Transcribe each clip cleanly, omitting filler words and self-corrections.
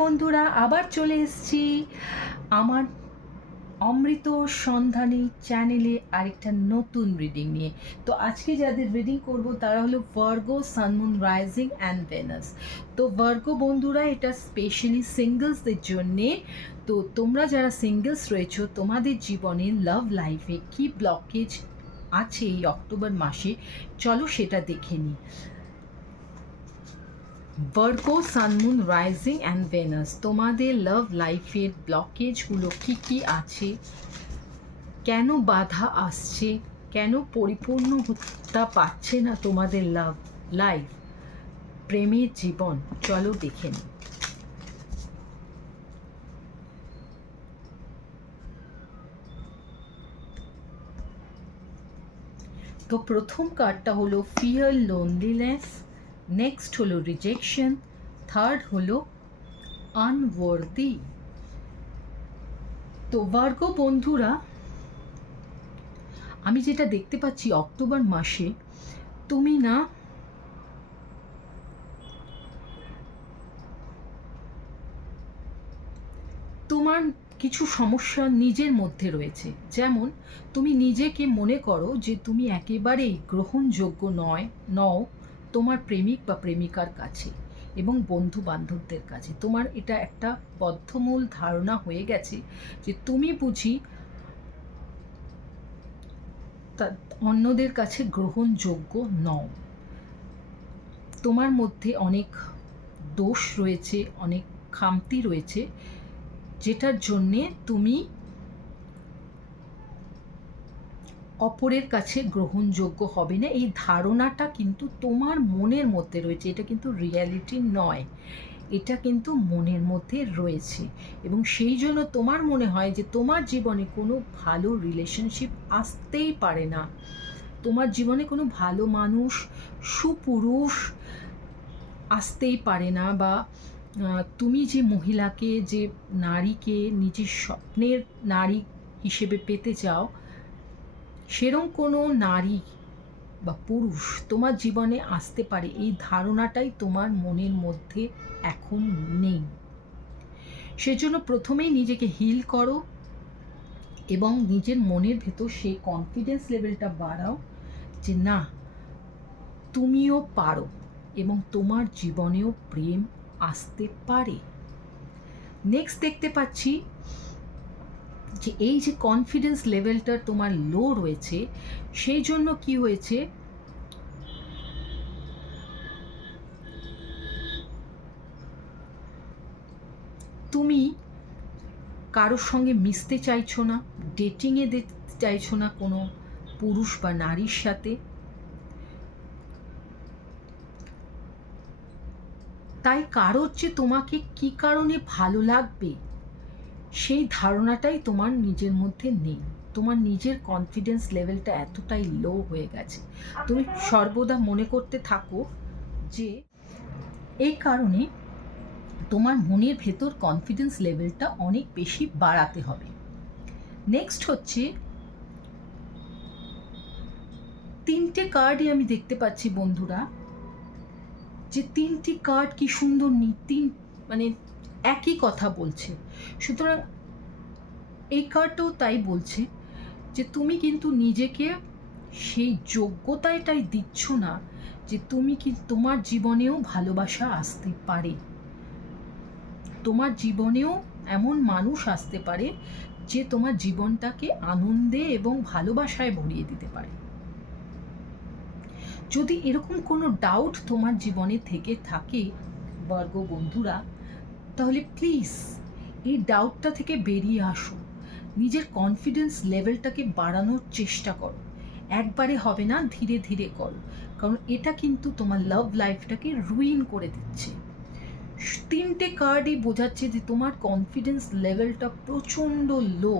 বন্ধুরা, আবার চলে এসেছি আমার অমৃত সন্ধানী চ্যানেলে আরেকটা নতুন রিডিং নিয়ে। তো আজকে যাদের রিডিং করব তারা হলো Virgo, sun, moon, rising and Venus. তো ভার্গো বন্ধুরা, এটা স্পেশালি সিঙ্গলসদের জন্যে। তো তোমরা যারা সিঙ্গলস রয়েছো, তোমাদের জীবনে লাভ লাইফে কি ব্লকেজ আছে এই অক্টোবর মাসে, চলো সেটা দেখে নিই। Virgo, sun, moon, rising and Venus, তোমাদের লাভ লাইফের ব্লকেজগুলো কী কী আছে, কেন বাধা আসছে, কেন পরিপূর্ণতা পাচ্ছে না তোমাদের লাভ লাইফ, প্রেমের জীবন, চলো দেখে নিই। তো প্রথম কার্ডটা হলো ফিয়ার, লোনলিনেস, নেক্সট হলো রিজেকশন, থার্ড হলো আনওয়ার্দি। তো ভার্গো বন্ধুরা, আমি যেটা দেখতে পাচ্ছি অক্টোবর মাসে তুমি না তোমার কিছু সমস্যা নিজের মধ্যে রয়েছে। যেমন তুমি নিজেকে মনে করো যে তুমি একেবারেই গ্রহণযোগ্য নও তোমার প্রেমিক বা প্রেমিকার কাছে এবং বন্ধু বান্ধবদের কাছে। তোমার এটা একটা বদ্ধমূল ধারণা হয়ে গেছে যে তুমি বুঝি অন্যদের কাছে গ্রহণযোগ্য নও। তোমার মধ্যে অনেক দোষ রয়েছে, অনেক খামতি রয়েছে, যেটার জন্যে তুমি অপরের কাছে গ্রহণযোগ্য হবে না। এই ধারণাটা কিন্তু তোমার মনের মধ্যে রয়েছে, এটা কিন্তু রিয়ালিটি নয়, এটা কিন্তু মনের মধ্যে রয়েছে। এবং সেই জন্য তোমার মনে হয় যে তোমার জীবনে কোনো ভালো রিলেশনশিপ আসতেই পারে না, তোমার জীবনে কোনো ভালো মানুষ, সুপুরুষ আসতেই পারে না, বা তুমি যে মহিলাকে, যে নারীকে নিজের স্বপ্নের নারী হিসেবে পেতে চাও, সেরকম কোনো নারী বা পুরুষ তোমার জীবনে আসতে পারে, এই ধারণাটাই তোমার মনের মধ্যে এখন নেই। সেজন্য প্রথমেই নিজেকে হিল করো এবং নিজের মনের ভেতর সেই কনফিডেন্স লেভেলটা বাড়াও যে না, তুমিও পারো এবং তোমার জীবনেও প্রেম আসতে পারে। নেক্সট দেখতে পাচ্ছি যে এই যে কনফিডেন্স লেভেলটা তোমার লো রয়েছে, সেই জন্য কি হয়েছে, তুমি কারোর সঙ্গে মিশতে চাইছো না, ডেটিংয়ে যেতে চাইছো না কোনো পুরুষ বা নারীর সাথে। তাই কারোর যে তোমাকে কি কারণে ভালো লাগবে সেই ধারণাটাই তোমার নিজের মধ্যে নেই। তোমার নিজের কনফিডেন্স লেভেলটা এতটাই লো হয়ে গেছে, তুমি সর্বদা মনে করতে থাকো যে এই কারণে তোমার মনের ভেতর কনফিডেন্স লেভেলটা অনেক বেশি বাড়াতে হবে। নেক্সট হচ্ছে তিনটে কার্ডই আমি দেখতে পাচ্ছি বন্ধুরা, যে তিনটি কার্ড কি সুন্দর, মানে একই কথা বলছে। সুতরাং এই কার্ডটাও তাই বলছে যে তুমি কিন্তু নিজেকে সেই যোগ্যতাটাই দিচ্ছ না যে তুমি কি তোমার জীবনেও ভালোবাসা আসতে পারে, তোমার জীবনেও এমন মানুষ আসতে পারে যে তোমার জীবনটাকে আনন্দে এবং ভালোবাসায় ভরিয়ে দিতে পারে। যদি এরকম কোনো ডাউট তোমার জীবনে থেকে থাকে ভার্গো বন্ধুরা, তাহলে প্লিজ এই ডাউটটা থেকে বেরিয়ে আসো, নিজের কনফিডেন্স লেভেলটাকে বাড়ানোর চেষ্টা করো। একবারে হবে না, ধীরে ধীরে করো, কারণ এটা কিন্তু তোমার লাভ লাইফটাকে রুইন করে দিচ্ছে। তিনটে কার্ডই বোঝাচ্ছে যে তোমার কনফিডেন্স লেভেলটা প্রচণ্ড লো,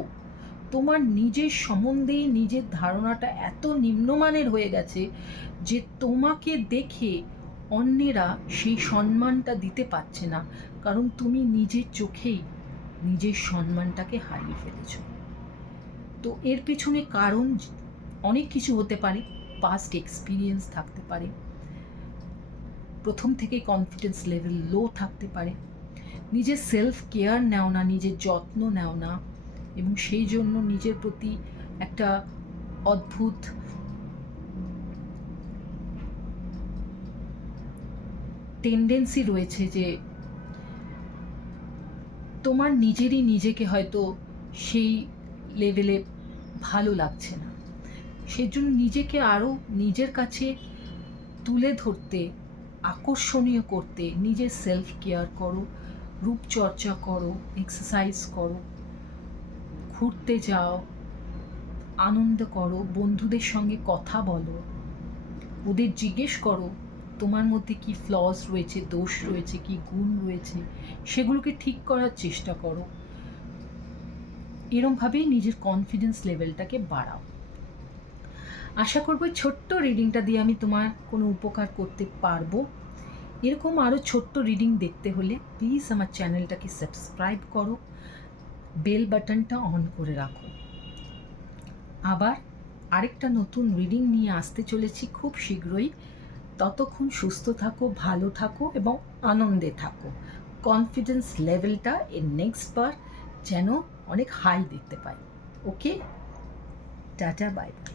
তোমার নিজের সম্বন্ধেই নিজের ধারণাটা এত নিম্নমানের হয়ে গেছে যে তোমাকে দেখে অন্যেরা সেই সম্মানটা দিতে পারছে না, কারণ তুমি নিজের চোখেই নিজের সম্মানটাকে হারিয়ে ফেলেছ। তো এর পেছনে কারণ অনেক কিছু হতে পারে, পাস্ট এক্সপিরিয়েন্স থাকতে পারে, প্রথম থেকেই কনফিডেন্স লেভেল লো থাকতে পারে। নিজের সেলফ কেয়ার নেও না, নিজের যত্ন নেও না, এবং সেই জন্য নিজের প্রতি একটা অদ্ভুত টেন্ডেন্সি রয়েছে যে তোমার নিজেরই নিজেকে হয়তো সেই লেভেলে ভালো লাগছে না। সেজন্য নিজেকে আরও নিজের কাছে তুলে ধরতে, আকর্ষণীয় করতে নিজের সেলফ কেয়ার করো, রূপচর্চা করো, এক্সারসাইজ করো, ঘুরতে যাও, আনন্দ করো, বন্ধুদের সঙ্গে কথা বলো, ওদের জিজ্ঞেস করো তোমার মধ্যে কি ফ্লস রয়েছে, দোষ রয়েছে, কি গুণ রয়েছে, সেগুলোকে ঠিক করার চেষ্টা করো। এরমভাবেই নিজের কনফিডেন্স লেভেলটাকে বাড়াও। আশা করব ছোট্ট রিডিংটা দিয়ে আমি তোমার কোনো উপকার করতে পারবো। এরকম আরও ছোট্ট রিডিং দেখতে হলে প্লিজ আমার চ্যানেলটাকে সাবস্ক্রাইব করো, বেল বাটনটা অন করে রাখো। আবার আরেকটা নতুন রিডিং নিয়ে আসতে চলেছি খুব শীঘ্রই। ততক্ষণ সুস্থ থাকো, ভালো থাকো এবং আনন্দে থাকো। কনফিডেন্স লেভেলটা এর নেক্সট বার যেন অনেক হাই দেখতে পাই। ওকে, টাটা, বাই বাই।